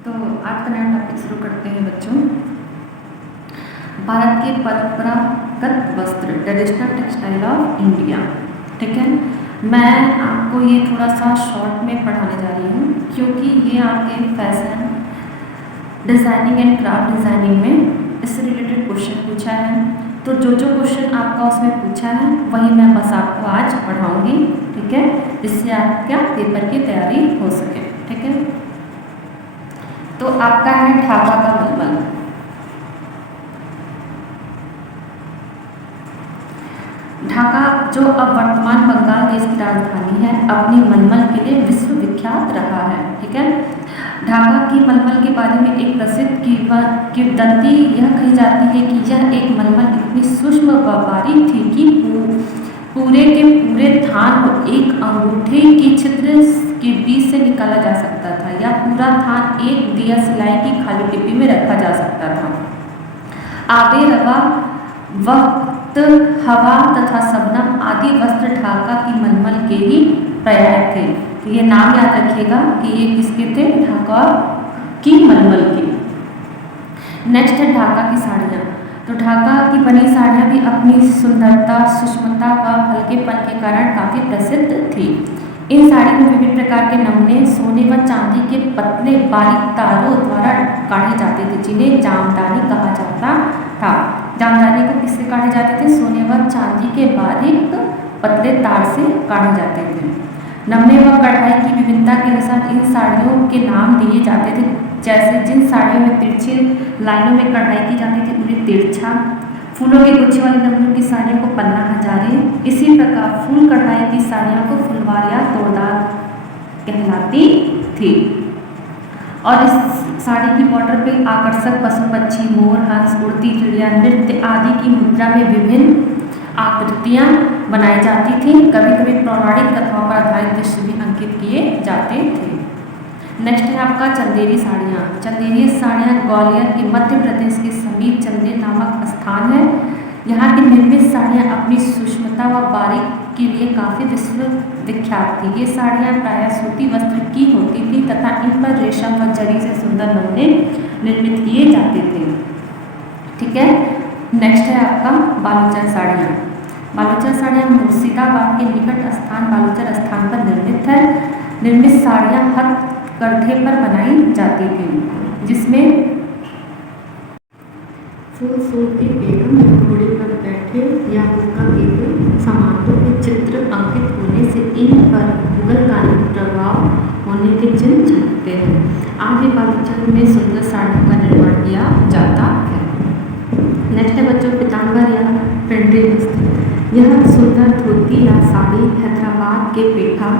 तो आज का नया टॉपिक शुरू करते हैं बच्चों। भारत के परंपरागत वस्त्र, ट्रेडिशनल टेक्सटाइल ऑफ इंडिया। ठीक है, मैं आपको ये थोड़ा सा शॉर्ट में पढ़ाने जा रही हूँ क्योंकि ये आपके fashion designing and craft designing में इससे रिलेटेड क्वेश्चन पूछा है। तो जो क्वेश्चन आपका उसमें पूछा है वही मैं बस आपको आज पढ़ाऊँगी। ठीक है, जिससे आपका पेपर की तैयारी हो सके। ठीक है, तो आपका है ढाका का मलमल। ढाका जो अब वर्तमान बंगाल देश की राजधानी है, अपनी मलमल के लिए विश्वविख्यात रहा है। ठीक है, ढाका की मलमल के बारे में एक प्रसिद्ध किंवदंती यह कही जाती है कि यह एक मलमल इतनी सूक्ष्म व बारीक थी कि पूरे के पूरे थान को एक अंगूठे की छिद्र के बीच से निकाला जा सकता था, या पूरा थान एक दिया सिलाई की खाली डिब्बी में रखा जा सकता था। आबे रवा, वक्त, हवा तथा शबनम आदि वस्त्र ढाका की मलमल के ही पर्याय थे। तो ये नाम याद रखिएगा कि ये किसके थे, ढाका की मलमल के। नेक्स्ट है ढाका की साड़ियाँ। तो ढाका की बनी साड़ियाँ भी अपनी सुंदरता, सूक्ष्मता व हल्केपन के कारण काफ़ी प्रसिद्ध थी। इन साड़ी में विभिन्न प्रकार के नमूने सोने व चांदी के पतले बारीक तारों द्वारा काढ़े जाते थे, जिन्हें जामदानी कहा जाता था। जामदानी को किससे काढ़े जाते थे? सोने व चांदी के बारीक पतले तार से काढ़े जाते थे। नमूने व कढ़ाई की विभिन्नता के अनुसार इन साड़ियों के नाम दिए जाते थे। जैसे जिन साड़ियों में तिरछे लाइनों में कढ़ाई की जाती थी उन्हें तिरछा, फूलों के गुच्छे वाली नमूनों की साड़ियों को पन्ना हजारे, इसी प्रकार फूल कढ़ाई की साड़ियों को फुलवार या तोड़दार कहलाती थी। और इस साड़ी की बॉर्डर पे आकर्षक पशु पक्षी, मोर, हंस, उड़ती चिड़िया, नृत्य आदि की मुद्रा में विभिन्न आकृतियाँ बनाई जाती थी। कभी कभी पौराणिक कथाओं पर आधारित दृश्य भी अंकित किए जाते थे। नेक्स्ट है आपका चंदेरी साड़ियाँ। चंदेरी साड़ियाँ ग्वालियर के मध्य प्रदेश के समीप चंदेर नामक स्थान है। यहाँ की निर्मित साड़ियाँ अपनी सूक्ष्मता व बारीक के लिए काफ़ी विश्वविख्यात थी। ये साड़ियाँ प्रायः सूती वस्त्र की होती थी तथा इन पर रेशम व जरी से सुंदर नमूने निर्मित किए जाते थे। ठीक है, नेक्स्ट है आपका बालूचर साड़ियाँ। बालूचर साड़ियाँ मुर्शिदाबाद के निकट स्थान बालूचर स्थान पर निर्मित है। निर्मित साड़ियाँ हथकरघे पर बनाई जाती थी, जिसमें खूबसूरती बेगम घोड़े पर बैठे या हुक्का पीते समानों के चित्र अंकित होने से इन पर मुगल कालीन प्रभाव होने के चिन्ह झलकते हैं। आज भी बालूचर में सुंदर साड़ियों का निर्माण किया जाता है। नेक्स्ट है बच्चों पीताम्बर या पेंड्री वस्त्र। यह सुंदर धोती या साड़ी हैदराबाद के पेठा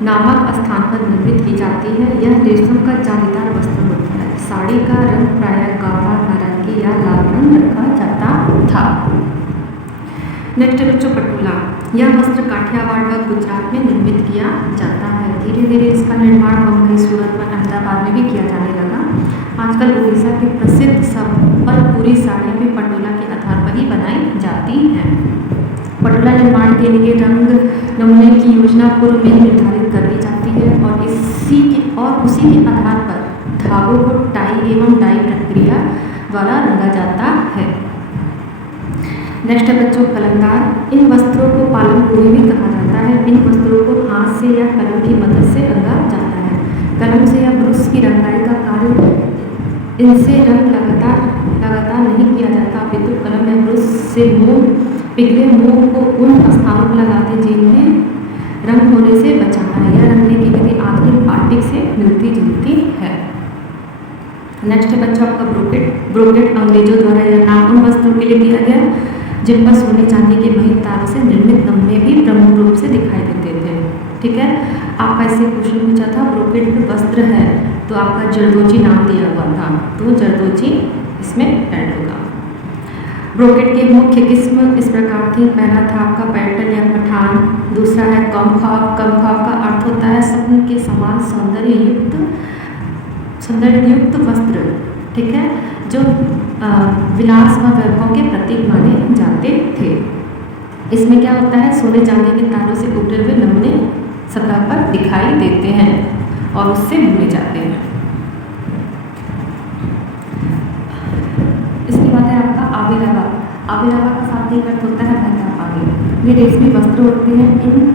नामक स्थान पर निर्मित की जाती है। यह रेशम का जालीदार वस्त्र होता है। साड़ी का रंग प्रायः गाढ़ा नारंगी या लाल रंग रखा जाता था। नेक्स्ट है बच्चों पटोला। यह वस्त्र काठियावाड़ व गुजरात में निर्मित किया जाता है। धीरे धीरे इसका निर्माण मुंबई, सूरत व अहमदाबाद में भी किया जाने लगा। आजकल उड़ीसा की प्रसिद्ध संबलपुरी साड़ियाँ भी पटोला के आधार पर ही बनाई जाती हैं। पटोला निर्माण के लिए रंग नमूने की योजना पूर्व में ही निर्धारित कर दी जाती है और उसी के आधार पर धागों को टाई एवं डाई प्रक्रिया द्वारा रंगा जाता है। नेक्स्ट है बच्चों कलमदार। इन वस्त्रों को पालनपुरी भी कहा जाता है। इन वस्त्रों को हाथ से या कलम की मदद से रंगा जाता है। कलम से या ब्रश की रंगाई का कार्य इनसे रंग लगातार नहीं किया जाता, अपितु कलम या ब्रश से पिघले मोम को उन स्थानों पर लगाते जिन्हें रंग होने से बचाना है। यह रंगने की विधि आधुनिक बाटिक से मिलती जुलती है। नेक्स्ट है बच्चों आपका ब्रोकेट। ब्रोकेट अंग्रेजों द्वारा यह नाम उन वस्त्रों के लिए दिया गया जिन पर सोने चांदी के महीन तारों से निर्मित नमूने भी प्रमुख रूप से दिखाई देते थे। ठीक है, आपका इससे क्वेश्चन पूछा था ब्रोकेट में वस्त्र है तो आपका जरदोजी नाम दिया हुआ था, तो जरदोजी इसमें ऐड होगा। ब्रोकेट के मुख्य किस्म इस प्रकार थी। पहला था आपका पैटर्न या पठान, दूसरा है कम ख्वाब। कम ख्वाब का अर्थ होता है स्वप्न के समान सौंदर्ययुक्त वस्त्र। ठीक है, जो विलास व वैभव के प्रतीक माने जाते थे। इसमें क्या होता है, सोने चांदी के तारों से उभरे हुए नमूने सतह पर दिखाई देते हैं और उससे बुने जाते हैं। आविरावा का शाब्दिक अर्थ होता है बहता पानी। ये रेशमी वस्त्र होते हैं,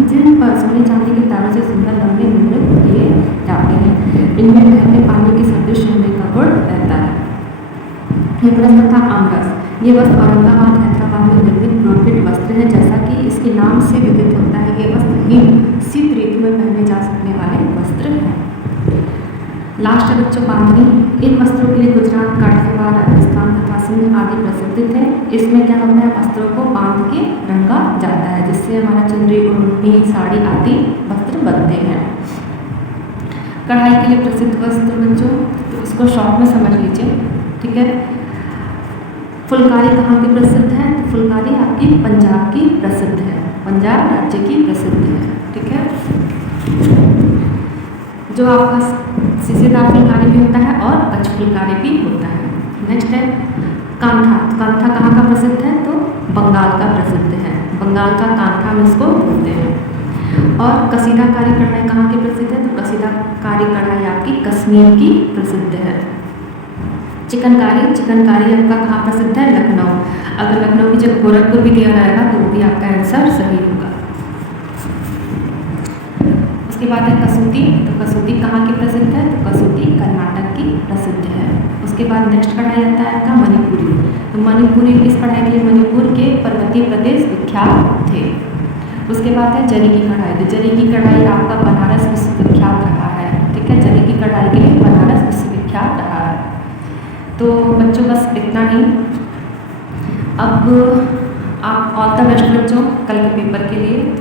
जिन पर सोने चांदी के तारों से सुंदर लंबे निर्मित किए जाते हैं। इनमें बहते पानी के सदृश होने का गुण रहता है। ये प्रश्न था आमरस। ये वस्त्र औरंगाबाद हैदराबाद में निर्मित ब्रोकेट वस्त्र है। जैसा कि इसके नाम से विदित होता है, ये वस्त्र हिम शीत ऋतु में पहने जा सकने वाले वस्त्र हैं। लास्ट है बच्चों बांधनी। इन वस्त्रों के लिए गुजरात, काठियावाड़, राजस्थान तथा सिंध आदि प्रसिद्ध थे। इसमें क्या होता है, वस्त्रों को बांध के रंगा जाता है, जिससे हमारा चुनरी, ओढ़नी, साड़ी आदि वस्त्र बनते हैं। कढ़ाई के लिए प्रसिद्ध वस्त्र बच्चों, तो इसको शॉर्ट में समझ लीजिए, ठीक है। फुलकारी कहाँ की प्रसिद्ध है, तो फुलकारी आपकी पंजाब की प्रसिद्ध है, पंजाब राज्य की प्रसिद्ध है, ठीक है। जो आपका सीसेदार फुलकारी भी होता है और कच्छ फुलकारी भी होता है। नेक्स्ट है कांथा। कांथा कहाँ का प्रसिद्ध है, तो बंगाल का प्रसिद्ध है, बंगाल का कांथा हम इसको बोलते हैं। और कसीदाकारी कढ़ाई कहाँ की प्रसिद्ध है, तो कसीदाकारी कढ़ाई आपकी कश्मीर की प्रसिद्ध है। चिकनकारी, चिकनकारी आपका कहाँ प्रसिद्ध है, लखनऊ। अगर लखनऊ की जगह गोरखपुर भी दिया रहेगा तो वो भी आपका आंसर सही होगा। उसके बाद है कसूती। तो कसूती कहाँ की प्रसिद्ध है, तो कसूती कर्नाटक की प्रसिद्ध है। उसके बाद नेक्स्ट कढ़ाई आता है आपका मणिपुरी। तो मणिपुरी, इस कढ़ाई के लिए मणिपुर के पर्वतीय प्रदेश विख्यात थे। उसके बाद है जरी की कढ़ाई। तो जरी की कढ़ाई आपका बनारस विश्वविख्यात रहा है, ठीक है। जरी की कढ़ाई के लिए बनारस विश्वविख्यात रहा है। तो बच्चों बस इतना ही। अब आप ऑल द बेस्ट बच्चों कल के पेपर के लिए।